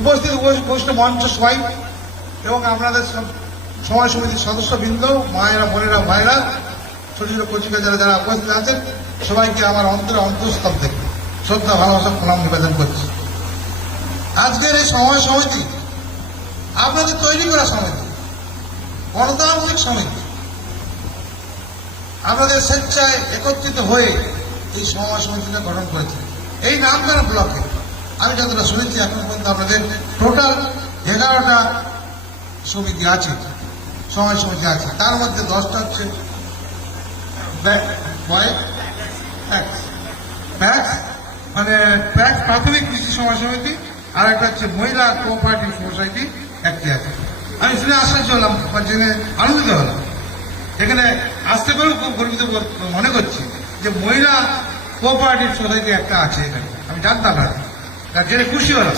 উপস্থিত উপস্থিত মঞ্চ সবাই এবং আপনাদের সমাজ সমিতির সদস্যবৃন্দ, মায়েরা, বোনেরা, ভাইরা, ছোট ছোট কচিকা যারা উপস্থিত আছেন, সবাইকে আমার অন্তঃস্থল থেকে শ্রদ্ধা, ভালোবাসা, প্রণাম নিবেদন করছি। আজকের এই সমাজ সমিতি আপনাদের তৈরি করা সমিতি, গণতান্ত্রিক সমিতি। আপনাদের স্বেচ্ছায় একত্রিত হয়ে এই সমাজ সমিতিটা গঠন করেছে। এই নামখানা ব্লকে আমি যতটা শুনেছি এখন পর্যন্ত আপনাদের টোটাল 11টা সমিতি আছে, সমাজ সমিতি আছে। তার মধ্যে 10টা হচ্ছে মানে প্রাথমিক কৃষি সমাজ সমিতি, আর একটা হচ্ছে মহিলা কোঅপারেটিভ সোসাইটি একটি আছে। আমি শুনে আশ্চর্য হলাম, জেনে আনন্দিত হলাম। এখানে আসতে পেরেও খুব গর্বিত মনে করছি যে মহিলা কোঅপারেটিভ সোসাইটি একটা আছে এখানে, আমি জানতাম না, তার জেনে খুশি হলাম।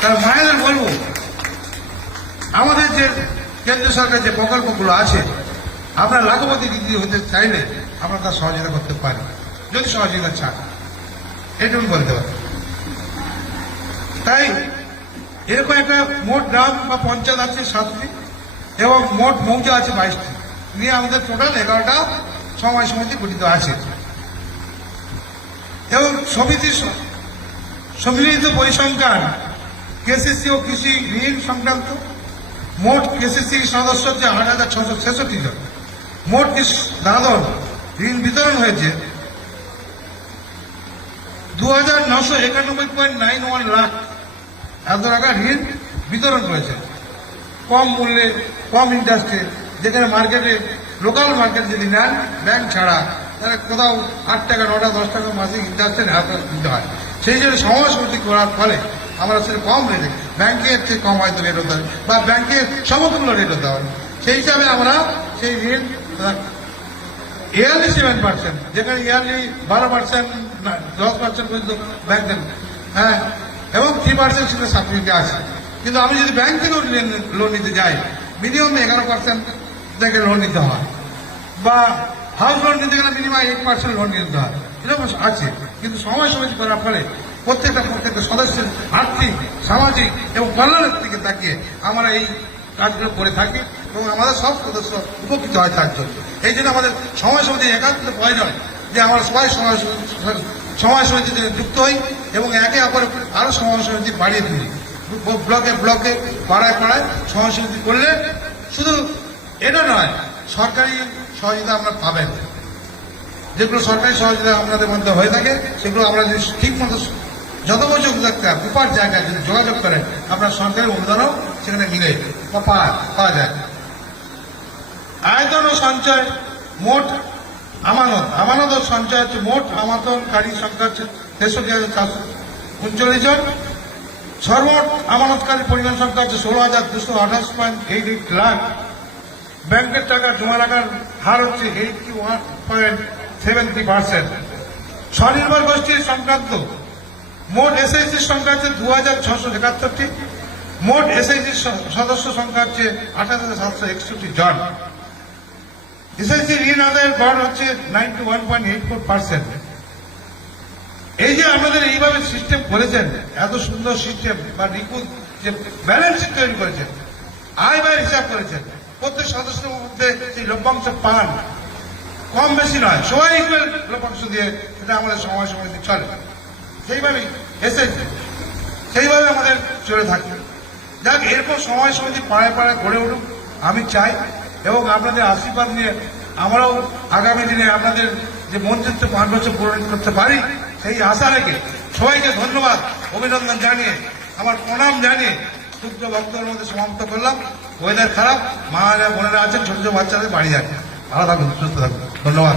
কারণ মায়েদের বলবো, আমাদের যে কেন্দ্র সরকার যে প্রকল্পগুলো আছে, আপনার লাখপতি দিদি হতে চাইলে আমরা তার সহযোগিতা করতে পারি, যদি সহযোগিতা চান, এটুকু বলতে পারি। তাই এরকম একটা মোট গ্রাম বা পঞ্চায়েত আছে 7টি এবং মোট মৌজা আছে 22টি, নিয়ে আমাদের টোটাল 11টা সমাজ সমিতি গঠিত আছে। এবং সমিতির সম্মিলিত পরিসংখ্যান কেসিসি ও কৃষি ঋণ সংক্রান্ত মোট কেসিসি সদস্য হচ্ছে 8,666 জন। মোট দাদন ঋণ বিতরণ হয়েছে 2,991.91 লাখ এত টাকা ঋণ বিতরণ করেছে। কম মূল্যে, কম ইন্টারেস্টে, যেখানে মার্কেটে, লোকাল মার্কেট যদি নেন ব্যাংক ছাড়া, তাহলে কোথাও 8 টাকা, 9 টাকা, 10 টাকা মাসিক ইন্টারেস্টের হার দিতে হয়। সেই জন্য সমাজ সমিতি করার ফলে আমরা সেটা কম রেটে, ব্যাংকের চেয়ে কম হয়তো রেট হতে হবে বা ব্যাংকের সমতুল্য রেট হতে হবে। সেই হিসাবে আমরা সেই ঋণ ইয়ারলি 7%, যেখানে ইয়ারলি 12%, 10% পর্যন্ত ব্যাংক দেন, হ্যাঁ, এবং 3% সেটা সাবসিডি আসে। কিন্তু আমি যদি ব্যাংক থেকেও লোন নিতে যাই, মিনিমাম 11% থেকে লোন নিতে হয়, বা হাউস লোন নিতে গেলে মিনিমাম 8% লোন নিতে হয়, এরকম আছে। কিন্তু সমাজ সমিতি করার ফলে প্রত্যেকটা সদস্যের আর্থিক, সামাজিক এবং কল্যাণের দিকে তাকিয়ে আমরা এই কাজগুলো করে থাকি এবং আমাদের সব সদস্য উপকৃত হয় তার জন্য। এই জন্য আমাদের সমাজ সমিতি একান্ত প্রয়োজন যে আমরা সবাই সমাজ সমিতিতে যুক্ত হই এবং একে অপরের আরো সমাজ সমিতি বাড়িয়ে তুলি। ব্লকে ব্লকে, পাড়ায় পাড়ায় সমাজ সমিতি করলে শুধু এটা নয়, সরকারি সহযোগিতা আমরা পাবেন। যেগুলো সরকারি সহযোগিতা আপনাদের মধ্যে হয়ে থাকে, সেগুলো আমরা যদি ঠিক মতো যথোপযোগ উপার জায়গায় যদি যোগাযোগ করেন, আপনার সরকারি অনুদানও সেখানে মিলে পাওয়া যায়। আয়তন ও সঞ্চয় মোট আমানত ও সঞ্চয় হচ্ছে মোট আমানতকারী সংখ্যা হচ্ছে 63,439 জন। সর্বমোট আমানতকারী পরিমাণ সংখ্যা হচ্ছে 16,228.88 লাখ। ব্যাংকের টাকা জমা রাখার হার হচ্ছে 81.70%। স্বনির্ভর গোষ্ঠীর সংক্রান্ত মোট এসএইচজির সংখ্যা হচ্ছে 2,671টি। মোট এসএইচজির সদস্য সংখ্যা হচ্ছে 28,761 জন। এসএইচজি ঋণ আদায়ের গড় হচ্ছে 91.84%। এই যে আপনাদের এইভাবে সিস্টেম করেছেন, এত সুন্দর সিস্টেম বা নিখুঁত যে ব্যালেন্স শিট তৈরি করেছেন, আয় ব্যয় হিসাব করেছেন, প্রত্যেক সদস্যের মধ্যে সেই লভ্যাংশ পান, কম বেশি নয়, সবাই ইকুয়াল লভ্যাংশ দিয়ে সেটা আমাদের সমাজ সমিতি চলে। সেইভাবে এসেছে, সেইভাবে আমাদের চলে থাকে। যাক, এরপর সমাজ সমিতি পাড়ায় পাড়ায় গড়ে উঠুক আমি চাই, এবং আপনাদের আশীর্বাদ নিয়ে আমরাও আগামী দিনে আপনাদের যে মন্ত্রিত্ব 5 বছর পূরণ করতে পারি, সেই আশা রেখে সবাইকে ধন্যবাদ, অভিনন্দন জানিয়ে, আমার প্রণাম জানিয়ে ক্ষুদ্র বক্তব্যের মধ্যে সমাপ্ত করলাম। ওয়েদার খারাপ, মায়েরা বোনেরা আছেন, ছোট ছোট বাচ্চাদের বাড়ি যাচ্ছে, ভালো থাকুন, সুস্থ থাকুন, ধন্যবাদ।